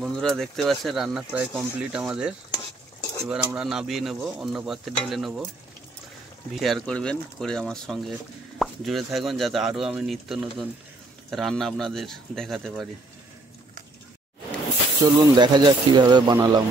বন্ধুরা দেখতে পাচ্ছেন রান্না প্রায় কমপ্লিট আমাদের। এবার আমরা নামিয়ে নেব, অন্য পাত্রে ঢেলে নেব। শেয়ার করবেন, করে আমার সঙ্গে জুড়ে থাকুন যাতে আরও আমি নিত্য নতুন রান্না আপনাদের দেখাতে পারি। চলুন দেখা যাক কীভাবে বানালাম।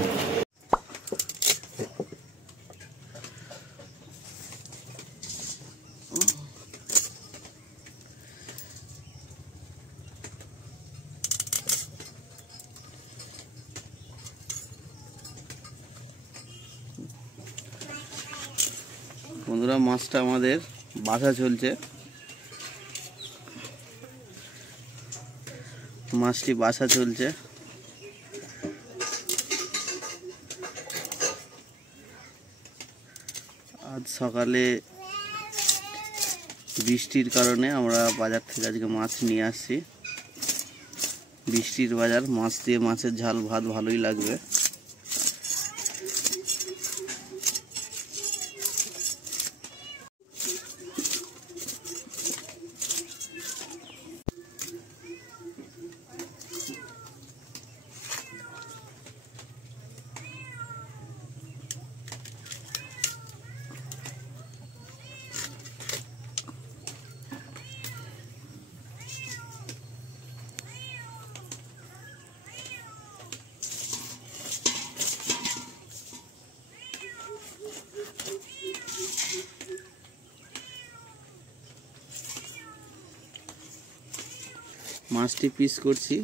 বন্ধুরা মাছটা আমাদের বাছা চলছে, মাছটি বাছা চলছে। আজ সকালে বৃষ্টির কারণে আমরা বাজার থেকে আজকে মাছ নিয়ে আসছি। বৃষ্টির বাজার, মাছ দিয়ে মাছের ঝাল ভাত ভালোই লাগবে। মাছটি পিস করছি।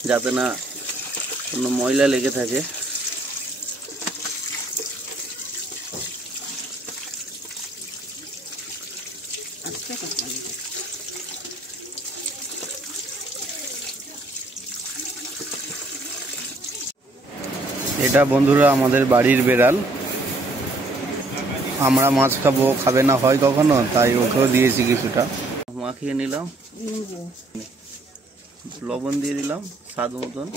যাতে না কোনো ময়লা লেগে থাকে। এটা বন্ধুরা আমাদের বাড়ির বেড়াল। আমরা মাছ খাবো, খাবে না হয় কখনো, তাই ওকেও দিয়েছি কিছুটা। মাখিয়ে নিলাম, লবণ দিয়ে দিলাম স্বাদ মতন।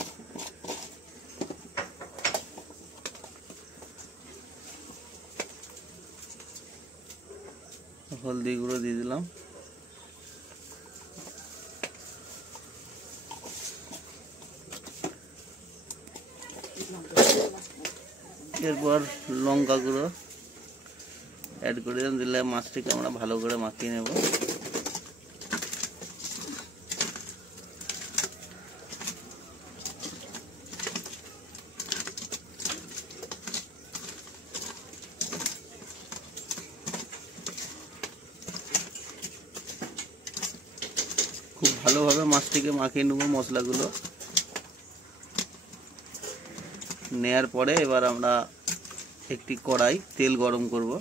হলদি গুঁড়ো দিয়ে দিলাম। এরপর লঙ্কা গুঁড়ো অ্যাড করে দিলে মাছটিকে আমরা ভালো করে মাখিয়ে নেব। খুব ভালোভাবে মাছটিকে মাখিয়ে নেব মশলাগুলো। নেয়ার পরে এবার আমরা একটি কড়াই তেল গরম করব।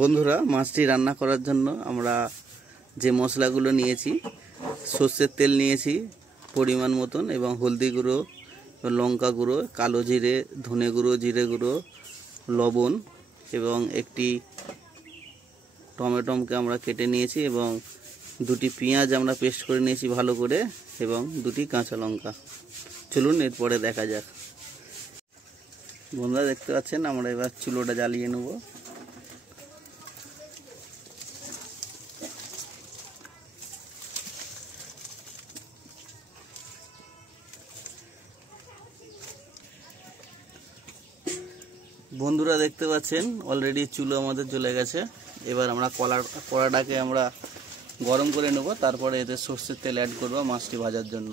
বন্ধুরা মাছটি রান্না করার জন্য আমরা যে মশলাগুলো নিয়েছি, সর্ষের তেল নিয়েছি পরিমাণ মতন, এবং হলদি গুঁড়ো, লঙ্কা গুঁড়ো, কালো জিরে, ধনে গুঁড়ো, জিরে গুঁড়ো, লবণ এবং একটি টমেটোকে আমরা কেটে নিয়েছি, এবং দুটি পেঁয়াজ আমরা পেস্ট করে নিয়েছি ভালো করে, এবং দুটি কাঁচা লঙ্কা। চলুন এরপরে দেখা যাক। বন্ধুরা দেখতে পাচ্ছেন আমরা এবার চুলোটা জ্বালিয়ে নেব। বন্ধুরা দেখতে পাচ্ছেন অলরেডি চুলো আমাদের জ্বলে গেছে। এবার আমরা কড়াটাকে আমরা গরম করে নেব, তারপরে এতে সর্ষের তেল অ্যাড করব মাছটি ভাজার জন্য।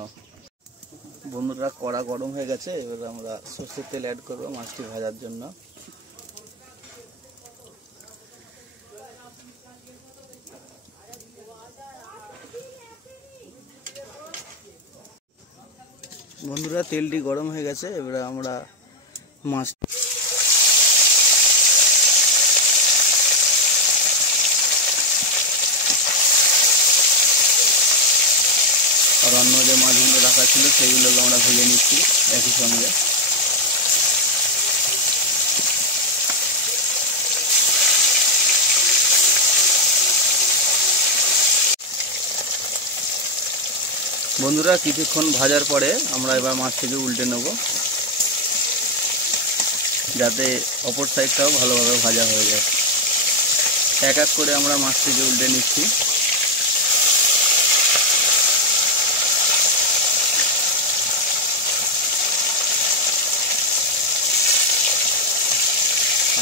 বন্ধুরা কড়া গরম হয়ে গেছে, এবার আমরা সর্ষের তেল অ্যাড করব মাছটি ভাজার জন্য। বন্ধুরা তেলটি গরম হয়ে গেছে, এবারে আমরা মাছ আর অন্য যে মাছগুলো রাখা ছিল সেইগুলোকে আমরা ভেজে নিচ্ছি একই সঙ্গে। বন্ধুরা কিছুক্ষণ ভাজার পরে আমরা এবার মাছটিকে উল্টে নেব, যাতে অপর সাইডটাও ভালোভাবে ভাজা হয়ে যায়। এক এক করে আমরা মাছটিকে উল্টে নিচ্ছি।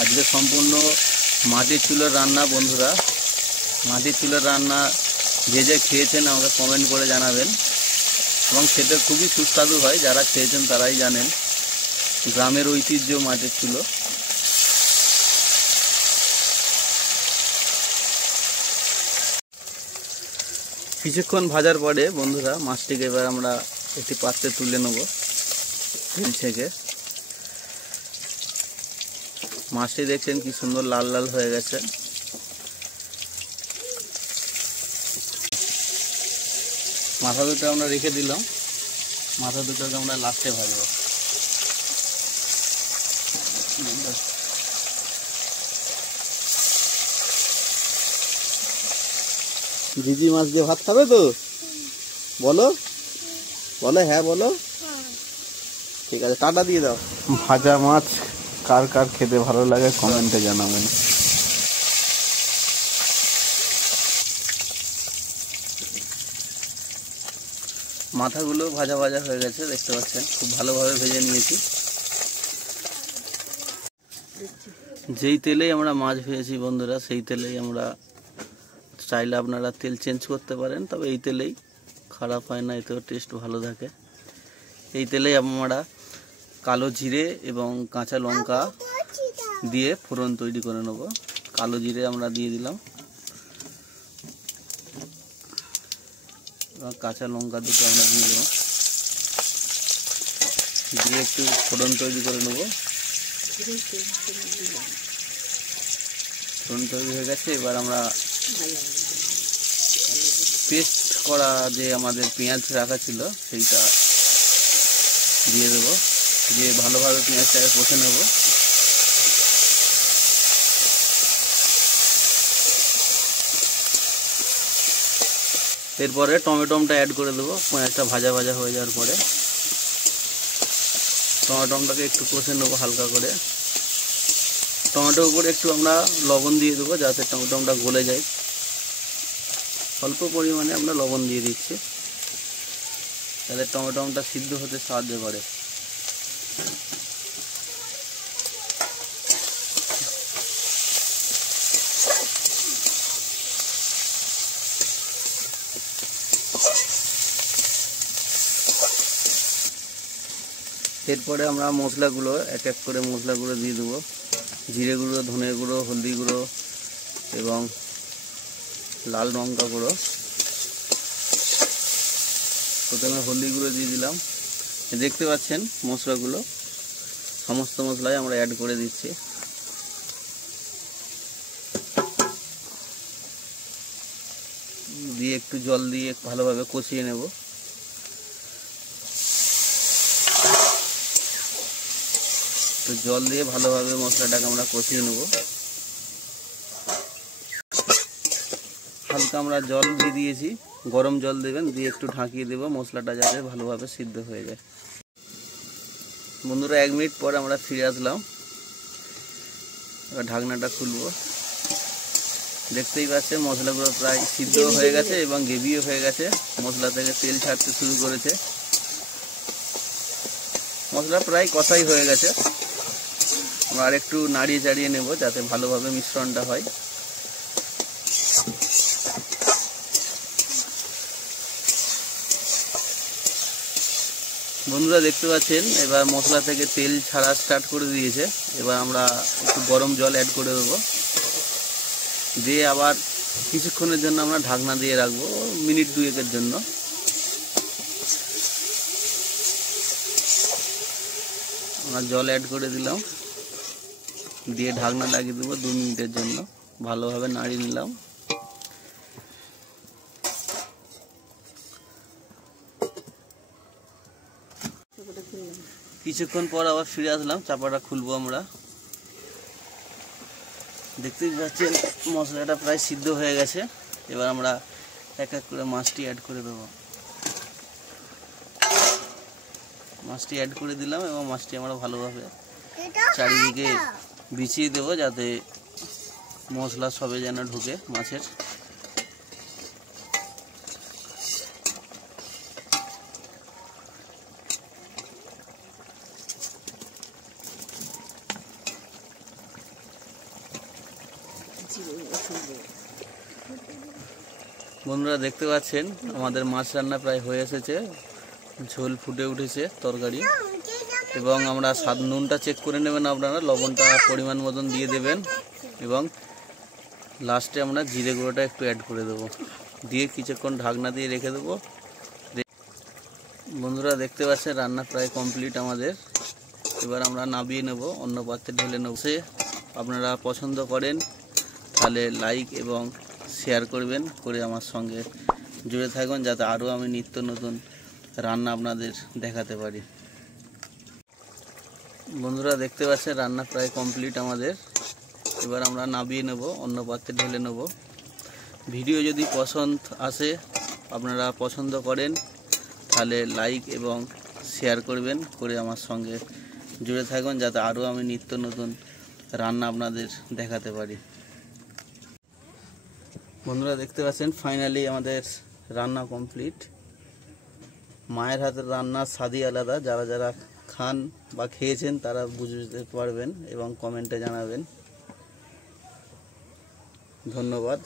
আজকে সম্পূর্ণ মাটির চুলার রান্না। বন্ধুরা মাটির চুলার রান্না যে যে খেয়েছেন আমাকে কমেন্ট করে জানাবেন, এবং খেতে খুবই সুস্বাদু হয়। যারা খেয়েছেন তারাই জানেন, গ্রামের ঐতিহ্য মাটির চুলো। কিছুক্ষণ ভাজার পরে বন্ধুরা মাছটিকে এবার আমরা একটি পাত্রে তুলে নেব তেল থেকে। মাছটি দেখছেন কি সুন্দর লাল লাল হয়ে গেছে। মাথা দুটো আমরা রেখে দিলাম, মাথা দুটোকে আমরা লাস্টে ভাজবো। দিদি মাছ দিয়ে ভাত খাবে তো? বলো বলো, হ্যাঁ বলো। ঠিক আছে, টাটা দিয়ে দাও। ভাজা মাছ কার কার খেতে ভালো লাগে কমেন্টে জানাবেন। মাথাগুলো ভাজা ভাজা হয়ে গেছে, দেখতে পাচ্ছেন খুব ভালোভাবে ভেজে নিয়েছি। যেই তেলেই আমরা মাছ ভেজেছি বন্ধুরা, সেই তেলেই আমরা, চাইলে আপনারা তেল চেঞ্জ করতে পারেন, তবে এই তেলেই খারাপ হয় না, এতেও টেস্ট ভালো থাকে। এই তেলেই আমরা কালো জিরে এবং কাঁচা লঙ্কা দিয়ে ফোড়ন তৈরি করে নেব। কালো জিরে আমরা দিয়ে দিলাম, কাঁচা লঙ্কা দুটো আমরা দিয়ে দেবো, দিয়ে একটু ফোড়ন তৈরি করে নেব। ফোড়ন তৈরি হয়ে গেছে, এবার আমরা পেস্ট করা যে আমাদের পেঁয়াজ রাখা ছিল সেইটা দিয়ে দেবো, দিয়ে ভালোভাবে পেঁয়াজটাকে কষে নেব। এরপরে টমেটোটা অ্যাড করে দেবো পেঁয়াজটা ভাজা ভাজা হয়ে যাওয়ার পরে। টমেটোটাকে একটু কষে নেবো হালকা করে। টমেটোর উপরে একটু আমরা লবণ দিয়ে দেবো যাতে টমেটোটা গলে যায়। অল্প পরিমাণে আমরা লবণ দিয়ে দিচ্ছি, তাহলে টমেটোটা সিদ্ধ হতে সাহায্য করে। এরপরে আমরা মশলাগুলো এক এক করে মশলাগুলো দিয়ে দেবো। জিরে গুঁড়ো, ধনে গুঁড়ো, হলদি গুঁড়ো এবং লাল লঙ্কা গুঁড়ো। প্রথমে হলদি গুঁড়ো দিয়ে দিলাম। দেখতে পাচ্ছেন মশলাগুলো, সমস্ত মশলাই আমরা অ্যাড করে দিচ্ছি। দিয়ে একটু জল দিয়ে ভালোভাবে কষিয়ে নেব। তো জল দিয়ে ভালোভাবে মশলাটাকে আমরা কষিয়ে নেব। হালকা আমরা জল দিয়ে দিয়েছি, গরম জল দেবেন, দিয়ে একটু ঢাকিয়ে দেবো মশলাটা যাতে ভালোভাবে সিদ্ধ হয়ে যায়। বন্ধুরা 1 মিনিট পর আমরা ফিরে আসলাম। এবার ঢাকনাটা খুলবো। দেখতেই পাচ্ছেন মশলাগুলো প্রায় সিদ্ধ হয়ে গেছে এবং গ্রেভিও হয়ে গেছে। মশলা থেকে তেল ছাড়তে শুরু করেছে। মশলা প্রায় কষাই হয়ে গেছে। আমরা আরেকটু নাড়িয়ে চাড়িয়ে নেব যাতে ভালোভাবে মিশ্রণটা হয়। বন্ধুরা দেখতে পাচ্ছেন এবার মশলা থেকে তেল ছাড়া স্টার্ট করে দিয়েছে। এবার আমরা একটু গরম জল অ্যাড করে দেবো, দিয়ে আবার কিছুক্ষণের জন্য আমরা ঢাকনা দিয়ে রাখবো, মিনিট 2-1 জন্য। আমরা জল অ্যাড করে দিলাম, দিয়ে ঢাকনা লাগিয়ে দেবো 2 মিনিটের জন্য। ভালোভাবে নাড়িয়ে নিলাম। কিছুক্ষণ পর আবার ফিরে আসলাম, চাপাটা খুলবো আমরা। দেখতেই পাচ্ছেন মশলাটা প্রায় সিদ্ধ হয়ে গেছে। এবার আমরা এক এক করে মাছটি অ্যাড করে দেবো। মাছটি অ্যাড করে দিলাম এবং মাছটি আমরা ভালোভাবে চারিদিকে বিছিয়ে দেবো যাতে মশলা সবে যেন ঢুকে মাছের। বন্ধুরা দেখতে পাচ্ছেন আমাদের মাছ রান্না প্রায় হয়ে এসেছে, ঝোল ফুটে উঠেছে তরকারি। এবং আমরা স্বাদ নুনটা চেক করে নেবেন, আপনারা লবণটা পরিমাণ মতন দিয়ে দেবেন এবং লাস্টে আমরা জিরে গুঁড়োটা একটু অ্যাড করে দেবো, দিয়ে কিছুক্ষণ ঢাকনা দিয়ে রেখে দেবো। বন্ধুরা দেখতে পাচ্ছেন রান্না প্রায় কমপ্লিট আমাদের। এবার আমরা নামিয়ে নেব, অন্য পাত্রে ঢেলে নেব। সে আপনারা পছন্দ করেন তাহলে লাইক এবং শেয়ার করবেন, করে আমার সঙ্গে জুড়ে থাকবেন যাতে আরও আমি নিত্য নতুন রান্না আপনাদের দেখাতে পারি। বন্ধুরা দেখতে পাচ্ছেন রান্না প্রায় কমপ্লিট আমাদের। এবার আমরা নামিয়ে নেব, অন্য পাত্রে ঢেলে নেব। ভিডিও যদি পছন্দ আসে, আপনারা পছন্দ করেন তাহলে লাইক এবং শেয়ার করবেন, করে আমার সঙ্গে জুড়ে থাকবেন যাতে আরও আমি নিত্য নতুন রান্না আপনাদের দেখাতে পারি। বন্ধুরা দেখতে পাচ্ছেন ফাইনালি আমাদের রান্না কমপ্লিট। মায়ের হাতের রান্নার স্বাদই আলাদা। যারা যারা খান বা খেয়েছেন তারা বুঝতে পারবেন এবং কমেন্টে জানাবেন। ধন্যবাদ।